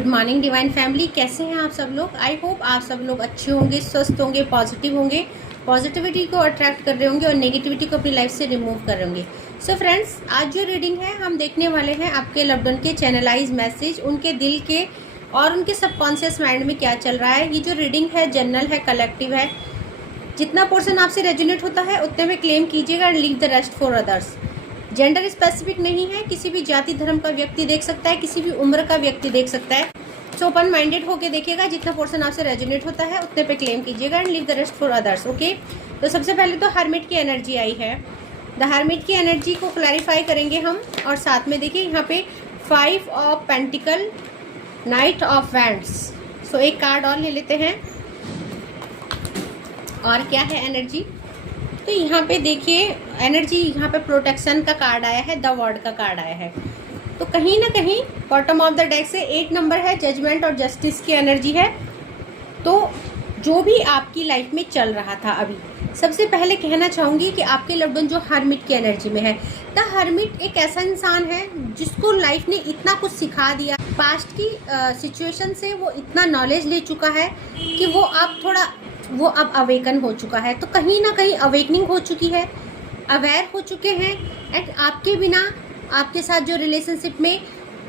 Good morning divine family, कैसे हैं आप सब लोग। आई होप आप सब लोग अच्छे होंगे, स्वस्थ होंगे, पॉजिटिव होंगे, पॉजिटिविटी को अट्रैक्ट कर रहे होंगे और नेगेटिविटी को अपनी लाइफ से रिमूव कर रहे होंगे। सो फ्रेंड्स, आज जो रीडिंग है हम देखने वाले हैं आपके लव्ड वन के चैनलाइज मैसेज, उनके दिल के और उनके सबकॉन्शियस माइंड में क्या चल रहा है। ये जो रीडिंग है जनरल है, कलेक्टिव है। जितना पोर्शन आपसे रेजोनेट होता है उतने में क्लेम कीजिएगा and leave the rest for others. Gender specific नहीं है, किसी भी जाति धर्म का व्यक्ति देख सकता है, किसी भी उम्र का व्यक्ति देख सकता है। सो ओपन माइंडेड होकर देखिएगा, जितना पोर्शन आपसे रेजोनेट होता है उतने पे क्लेम कीजिएगा and leave the rest for others. Okay, तो सबसे पहले तो हर्मिट की एनर्जी आई है। द हर्मिट की एनर्जी को क्लैरिफाई करेंगे हम, और साथ में देखिए यहाँ पे 5 of pentacle, knight of wands. So एक कार्ड और ले लेते हैं, और क्या है एनर्जी। तो यहाँ पे देखिए एनर्जी, यहाँ पे प्रोटेक्शन का कार्ड आया है, द वर्ड का कार्ड आया है। तो कहीं ना कहीं बॉटम ऑफ द डेक से 8 नंबर है, जजमेंट और जस्टिस की एनर्जी है। तो जो भी आपकी लाइफ में चल रहा था अभी, सबसे पहले कहना चाहूँगी कि आपके लव्ड वन जो हर्मिट की एनर्जी में है, द हर्मिट एक ऐसा इंसान है जिसको लाइफ ने इतना कुछ सिखा दिया, पास्ट की सिचुएशन से वो इतना नॉलेज ले चुका है कि वो अब अवेकन हो चुका है। तो कहीं ना कहीं अवेकनिंग हो चुकी है, अवेयर हो चुके हैं। एंड आपके बिना आपके साथ जो रिलेशनशिप में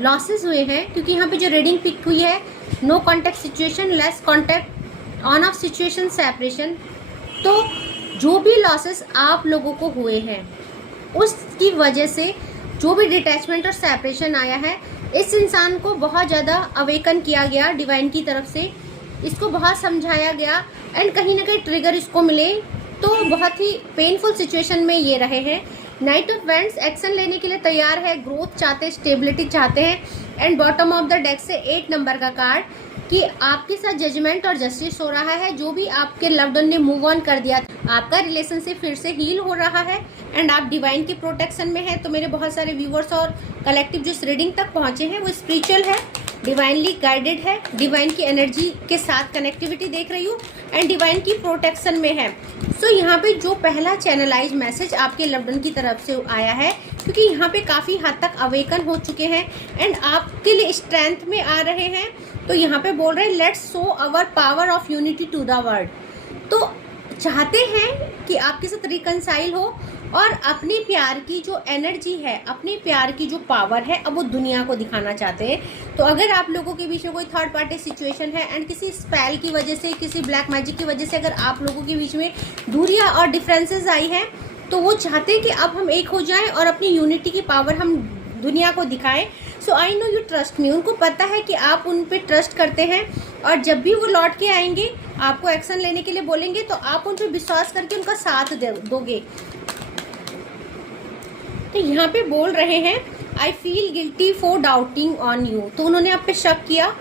लॉसेस हुए हैं, क्योंकि यहाँ पे जो रीडिंग पिक हुई है, no contact situation, less contact, on off situation, separation. तो जो भी लॉसेस आप लोगों को हुए हैं उसकी वजह से जो भी डिटैचमेंट और सेपरेशन आया है, इस इंसान को बहुत ज़्यादा अवेकन किया गया डिवाइन की तरफ से, इसको बहुत समझाया गया एंड कहीं ना कहीं ट्रिगर इसको मिले। तो बहुत ही पेनफुल सिचुएशन में ये रहे हैं। नाइट ऑफ वैंड्स एक्शन लेने के लिए तैयार है, ग्रोथ चाहते हैं, स्टेबिलिटी चाहते हैं। And bottom of the deck से 8 नंबर का कार्ड कि आपके साथ जजमेंट और जस्टिस हो रहा है। जो भी आपके लव्ड वन ने मूव ऑन कर दिया, आपका रिलेशनशिप फिर से हील हो रहा है एंड आप डिवाइन की प्रोटेक्शन में है। तो मेरे बहुत सारे व्यूवर्स और कलेक्टिव जो इस रीडिंग तक पहुंचे हैं वो स्पिरिचुअल है, डिवाइनली गाइडेड है, डिवाइन की एनर्जी के साथ कनेक्टिविटी देख रही हूँ एंड डिवाइन की प्रोटेक्शन में है। सो यहाँ पे जो पहला चैनलाइज मैसेज आपके लव्ड वन की तरफ से आया है, क्योंकि यहाँ पे काफ़ी हद तक अवेकन हो चुके हैं एंड आपके लिए स्ट्रेंथ में आ रहे हैं। तो यहाँ पे बोल रहे हैं let's show our power of unity to the world. तो चाहते हैं कि आपके साथ रिकंसाइल हो और अपने प्यार की जो एनर्जी है, अपने प्यार की जो पावर है, अब वो दुनिया को दिखाना चाहते हैं। तो अगर आप लोगों के बीच में कोई थर्ड पार्टी सिचुएशन है एंड किसी स्पेल की वजह से, किसी ब्लैक मैजिक की वजह से अगर आप लोगों के बीच में दूरियां और डिफरेंसेस आई हैं, तो वो चाहते हैं कि अब हम एक हो जाएं और अपनी यूनिटी की पावर हम दुनिया को दिखाएं। So I know you trust me. उनको पता है कि आप उन पे ट्रस्ट करते हैं और जब भी वो लौट के आएंगे, आपको एक्शन लेने के लिए बोलेंगे, तो आप उन पे विश्वास करके उनका साथ दोगे। तो यहाँ पे बोल रहे हैं I feel guilty for doubting on you. तो उन्होंने आप पे शक किया,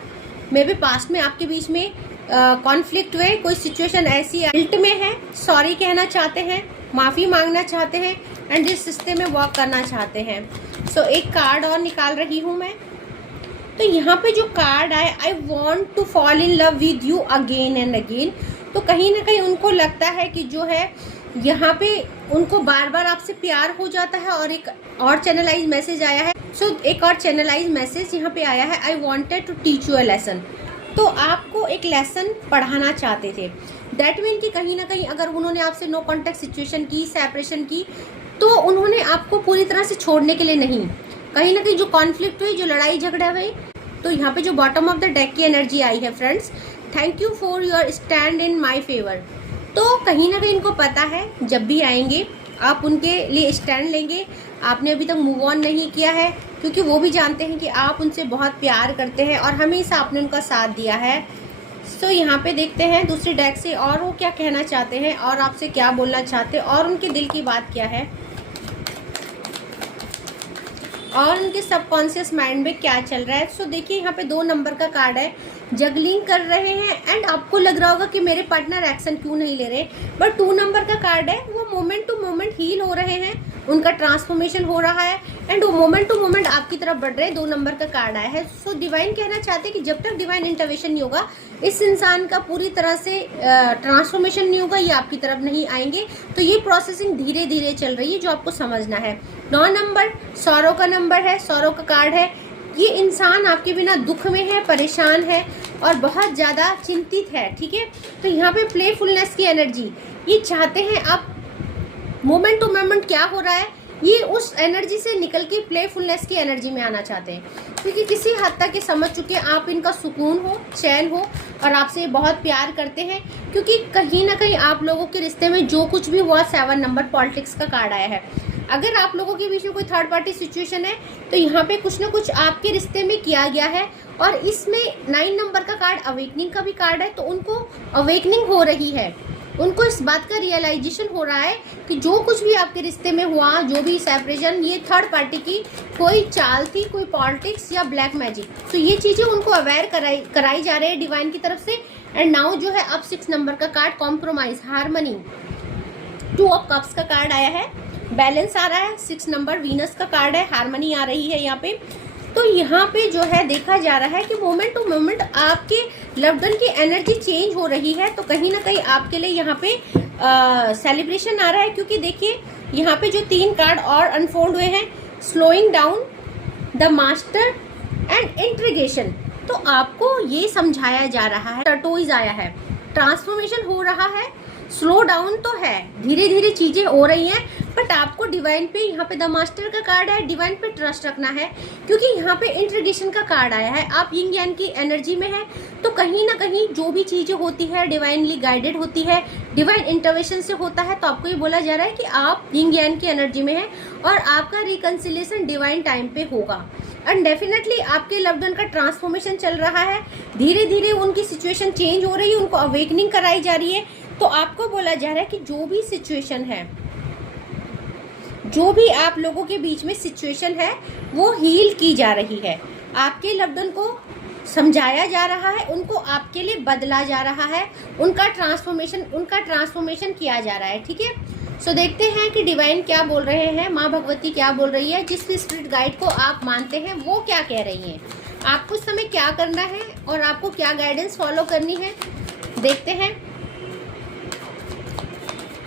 मे बी पास्ट में आपके बीच में कॉन्फ्लिक्ट हुए, कोई सिचुएशन ऐसी गिल्ट में है, सॉरी कहना चाहते हैं, माफ़ी मांगना चाहते हैं एंड इस रिश्ते में वर्क करना चाहते हैं। सो एक कार्ड और निकाल रही हूँ मैं। तो यहाँ पे जो कार्ड आए, I want to fall in love with you again and again. तो कहीं ना कहीं उनको लगता है कि जो है यहाँ पे उनको बार बार आपसे प्यार हो जाता है। और एक और चैनलाइज मैसेज आया है। सो एक और चैनलाइज मैसेज यहाँ पे आया है, I wanted to teach you a lesson. तो आपको एक लेसन पढ़ाना चाहते थे। दैट मीन कि कहीं ना कहीं अगर उन्होंने आपसे नो कॉन्टैक्ट सिचुएशन की, सेपरेशन की, तो उन्होंने आपको पूरी तरह से छोड़ने के लिए नहीं, कहीं ना कहीं जो कॉन्फ्लिक्ट हुई, जो लड़ाई झगड़ा हुई। तो यहाँ पे जो बॉटम ऑफ द डेक की एनर्जी आई है friends, thank you for your stand in my favour. तो कहीं ना कहीं इनको पता है जब भी आएंगे आप उनके लिए स्टैंड लेंगे। आपने अभी तक मूव ऑन नहीं किया है, क्योंकि वो भी जानते हैं कि आप उनसे बहुत प्यार करते हैं और हमेशा आपने उनका साथ दिया है। सो यहाँ पे देखते हैं दूसरी डेक से और वो क्या कहना चाहते हैं और आपसे क्या बोलना चाहते हैं और उनके दिल की बात क्या है और उनके सबकॉन्शियस माइंड में क्या चल रहा है। सो देखिए यहाँ पे 2 नंबर का कार्ड है, जगलिंग कर रहे हैं एंड आपको लग रहा होगा कि मेरे पार्टनर एक्शन क्यों नहीं ले रहे, बट 2 नंबर का कार्ड है, वो मोमेंट टू मोमेंट हील हो रहे हैं, उनका ट्रांसफॉर्मेशन हो रहा है एंड वो मोमेंट टू मोमेंट आपकी तरफ बढ़ रहे हैं। 2 नंबर का कार्ड आया है। सो डिवाइन कहना चाहते हैं कि जब तक डिवाइन इंटरवेंशन नहीं होगा, इस इंसान का पूरी तरह से ट्रांसफॉर्मेशन नहीं होगा, ये आपकी तरफ नहीं आएंगे। तो ये प्रोसेसिंग धीरे धीरे चल रही है, जो आपको समझना है। 9 नंबर सौरव का नंबर है, सौरव का कार्ड है, ये इंसान आपके बिना दुख में है, परेशान है और बहुत ज़्यादा चिंतित है, ठीक है। तो यहाँ पे प्लेफुलनेस की एनर्जी, ये चाहते हैं आप मोमेंट टू मोमेंट क्या हो रहा है, ये उस एनर्जी से निकल के प्लेफुलनेस की एनर्जी में आना चाहते हैं, क्योंकि किसी हद तक ये समझ चुके हैं आप इनका सुकून हो, चैन हो और आपसे बहुत प्यार करते हैं। क्योंकि कहीं ना कहीं आप लोगों के रिश्ते में जो कुछ भी हुआ, 7 नंबर पॉलिटिक्स का कार्ड आया है। अगर आप लोगों के बीच में कोई थर्ड पार्टी सिचुएशन है तो यहाँ पे कुछ ना कुछ आपके रिश्ते में किया गया है। और इसमें 9 नंबर का कार्ड अवेकनिंग का भी कार्ड है, तो उनको अवेकनिंग हो रही है, उनको इस बात का रियलाइजेशन हो रहा है कि जो कुछ भी आपके रिश्ते में हुआ, जो भी सेपरेशन, ये थर्ड पार्टी की कोई चाल थी, कोई पॉलिटिक्स या ब्लैक मैजिक। तो ये चीज़ें उनको अवेयर कराई जा रही है डिवाइन की तरफ से। एंड नाउ जो है अब 6 नंबर का card compromise, harmony, 2 of cups का कार्ड आया है, बैलेंस आ रहा है। 6 नंबर वीनस का कार्ड है, हारमनी आ रही है यहाँ पे। तो यहाँ पे जो है देखा जा रहा है कि मोमेंट टू मोमेंट आपके लव्ड वन की एनर्जी चेंज हो रही है। तो कहीं ना कहीं आपके लिए यहाँ पे सेलिब्रेशन आ रहा है, क्योंकि देखिए यहाँ पे जो 3 कार्ड और अनफोल्ड हुए हैं, slowing down, the master and integration. तो आपको ये समझाया जा रहा है, टर्टोइज आया है, ट्रांसफॉर्मेशन हो रहा है, स्लो डाउन तो है, धीरे धीरे चीजें हो रही हैं, बट आपको डिवाइन पे, यहाँ पे द मास्टर का कार्ड है, डिवाइन पे ट्रस्ट रखना है, क्योंकि यहाँ पे इंट्रीगेशन का कार्ड आया है। आप यिंग यांग की एनर्जी में है, तो कहीं ना कहीं जो भी चीजें होती है डिवाइनली गाइडेड होती है, डिवाइन इंटरवेंशन से होता है। तो आपको ये बोला जा रहा है कि आप यिंग यांग की एनर्जी में है और आपका रिकंसिलिएशन डिवाइन टाइम पे होगा। एंड डेफिनेटली आपके लव्ड वन का ट्रांसफॉर्मेशन चल रहा है, धीरे धीरे उनकी सिचुएशन चेंज हो रही है, उनको अवेकनिंग कराई जा रही है। तो आपको बोला जा रहा है कि जो भी सिचुएशन है, जो भी आप लोगों के बीच में सिचुएशन है, वो हील की जा रही है। आपके लव्ड वन को समझाया जा रहा है, उनको आपके लिए बदला जा रहा है, उनका ट्रांसफॉर्मेशन किया जा रहा है, ठीक है। सो देखते हैं कि डिवाइन क्या बोल रहे हैं, माँ भगवती क्या बोल रही है, जिस भी स्पिरिट गाइड को आप मानते हैं वो क्या कह रही हैं, आपको उस समय क्या करना है और आपको क्या गाइडेंस फॉलो करनी है, देखते हैं।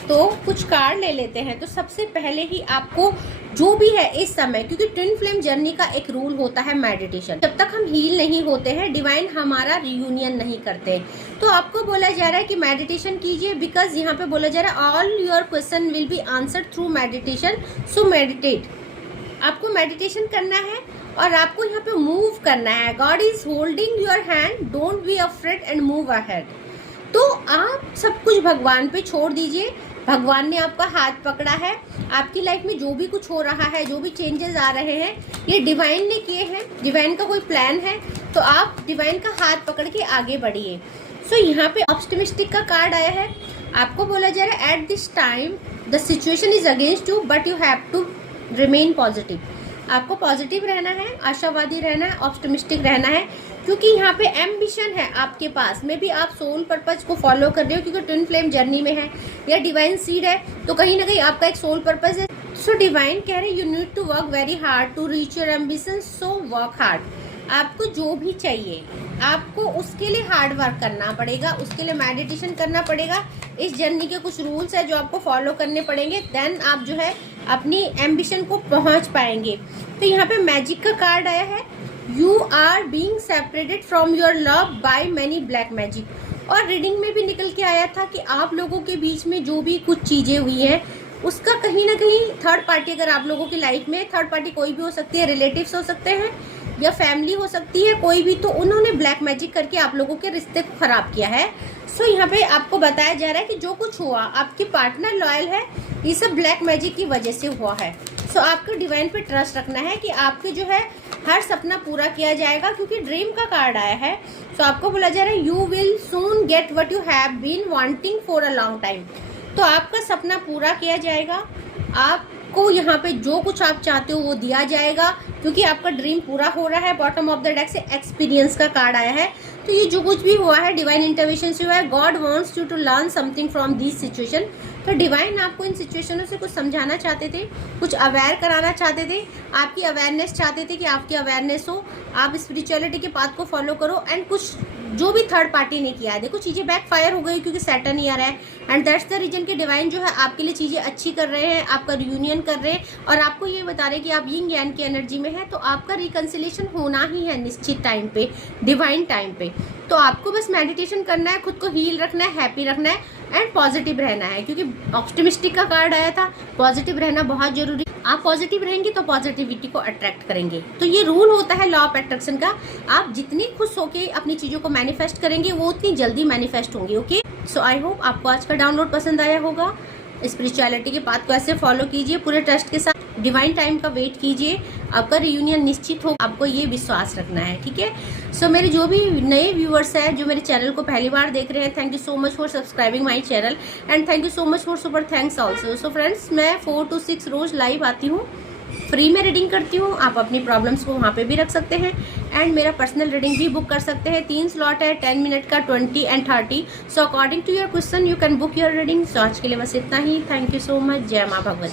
तो कुछ कार्ड ले लेते हैं। तो सबसे पहले ही आपको जो भी है इस समय, क्योंकि ट्विन फ्लेम जर्नी का एक रूल होता है मेडिटेशन, जब तक हम हील नहीं होते हैं डिवाइन हमारा रियूनियन नहीं करते। तो आपको बोला जा रहा है कि मेडिटेशन कीजिए, बिकॉज यहाँ पे बोला जा रहा है all your question will be answered through meditation, so meditate. आपको मेडिटेशन करना है और आपको यहाँ पे मूव करना है। God is holding your hand, don't be afraid and move ahead. तो आप सब कुछ भगवान पे छोड़ दीजिए, भगवान ने आपका हाथ पकड़ा है। आपकी लाइफ में जो भी कुछ हो रहा है, जो भी चेंजेस आ रहे हैं, ये डिवाइन ने किए हैं, डिवाइन का कोई प्लान है, तो आप डिवाइन का हाथ पकड़ के आगे बढ़िए। सो यहाँ पे ऑप्टिमिस्टिक का कार्ड आया है। आपको बोला जा रहा है at this time the situation is against you but you have to remain positive. आपको पॉजिटिव रहना है, आशावादी रहना है, ऑप्टिमिस्टिक रहना है, क्योंकि यहाँ पे एम्बिशन है आपके पास में भी। आप सोल पर्पज को फॉलो कर रहे हो, क्योंकि ट्विन फ्लेम जर्नी में है या डिवाइन सीड है, तो कहीं ना कहीं आपका एक सोल पर्पज है। सो डिवाइन कह रहे you need to work very hard to reach your ambition, so work hard. आपको जो भी चाहिए आपको उसके लिए हार्ड वर्क करना पड़ेगा, उसके लिए मेडिटेशन करना पड़ेगा। इस जर्नी के कुछ रूल्स है जो आपको फॉलो करने पड़ेंगे, देन आप जो है अपनी एम्बिशन को पहुंच पाएंगे। तो यहाँ पे मैजिक का कार्ड आया है, you are being separated from your love by many black magic. और रीडिंग में भी निकल के आया था कि आप लोगों के बीच में जो भी कुछ चीज़ें हुई हैं, उसका कहीं ना कहीं थर्ड पार्टी, अगर आप लोगों की लाइफ में थर्ड पार्टी कोई भी हो सकती है, रिलेटिव्स हो सकते हैं या फैमिली हो सकती है कोई भी, तो उन्होंने ब्लैक मैजिक करके आप लोगों के रिश्ते को खराब किया है। सो यहाँ पे आपको बताया जा रहा है कि जो कुछ हुआ, आपके पार्टनर लॉयल है, ये सब ब्लैक मैजिक की वजह से हुआ है। सो आपको डिवाइन पे ट्रस्ट रखना है कि आपके जो है हर सपना पूरा किया जाएगा, क्योंकि ड्रीम का कार्ड आया है। सो आपको बोला जा रहा है you will soon get what you have been wanting for a long time. तो आपका सपना पूरा किया जाएगा, आपको यहाँ पे जो कुछ आप चाहते हो वो दिया जाएगा, क्योंकि आपका ड्रीम पूरा हो रहा है। बॉटम ऑफ द डेक से एक्सपीरियंस का कार्ड आया है। तो ये जो कुछ भी हुआ है डिवाइन इंटरवेंशन से हुआ है। God wants you to learn something from this situation. तो डिवाइन आपको इन सिचुएशनों से कुछ समझाना चाहते थे, कुछ अवेयर कराना चाहते थे, आपकी अवेयरनेस चाहते थे कि आपकी अवेयरनेस हो, आप स्पिरिचुअलिटी के पाथ को फॉलो करो एंड कुछ जो भी थर्ड पार्टी ने किया है, देखो चीज़ें बैक फायर हो गई क्योंकि सैटर्न ईयर है, एंड दैट्स द रीजन कि डिवाइन जो है आपके लिए चीज़ें अच्छी कर रहे हैं, आपका रियूनियन कर रहे हैं और आपको ये बता रहे हैं कि आप यिंग यांग की एनर्जी में है, तो आपका रिकन्सिलेशन होना ही है निश्चित टाइम पे, डिवाइन टाइम पे। तो आपको बस मेडिटेशन करना है, खुद को हील रखना है, हैप्पी रखना है एंड पॉजिटिव रहना है, क्योंकि ऑप्टिमिस्टिक का कार्ड आया था, पॉजिटिव रहना बहुत जरूरी। आप पॉजिटिव रहेंगे तो पॉजिटिविटी को अट्रैक्ट करेंगे। तो ये रूल होता है लॉ ऑफ अट्रैक्शन का, आप जितनी खुश होके अपनी चीज़ों को मैनिफेस्ट करेंगे वो उतनी जल्दी मैनिफेस्ट होंगे। ओके, सो आई होप आपको आज का डाउनलोड पसंद आया होगा। स्पिरिचुअलिटी के पाथ को ऐसे फॉलो कीजिए पूरे ट्रस्ट के साथ, डिवाइन टाइम का वेट कीजिए, आपका रियूनियन निश्चित हो, आपको ये विश्वास रखना है, ठीक है। सो मेरे जो भी नए व्यूअर्स हैं जो मेरे चैनल को पहली बार देख रहे हैं, thank you so much for subscribing my channel and thank you so much for super thanks also. So friends, मैं 4 to 6 रोज लाइव आती हूँ, फ्री में रीडिंग करती हूँ, आप अपनी प्रॉब्लम्स को वहाँ पे भी रख सकते हैं एंड मेरा पर्सनल रीडिंग भी बुक कर सकते हैं। 3 स्लॉट है, 10 मिनट का, 20 and 30। So according to your question you can book your reading. So आज के लिए बस इतना ही, थैंक यू सो मच, जय माँ भगवती।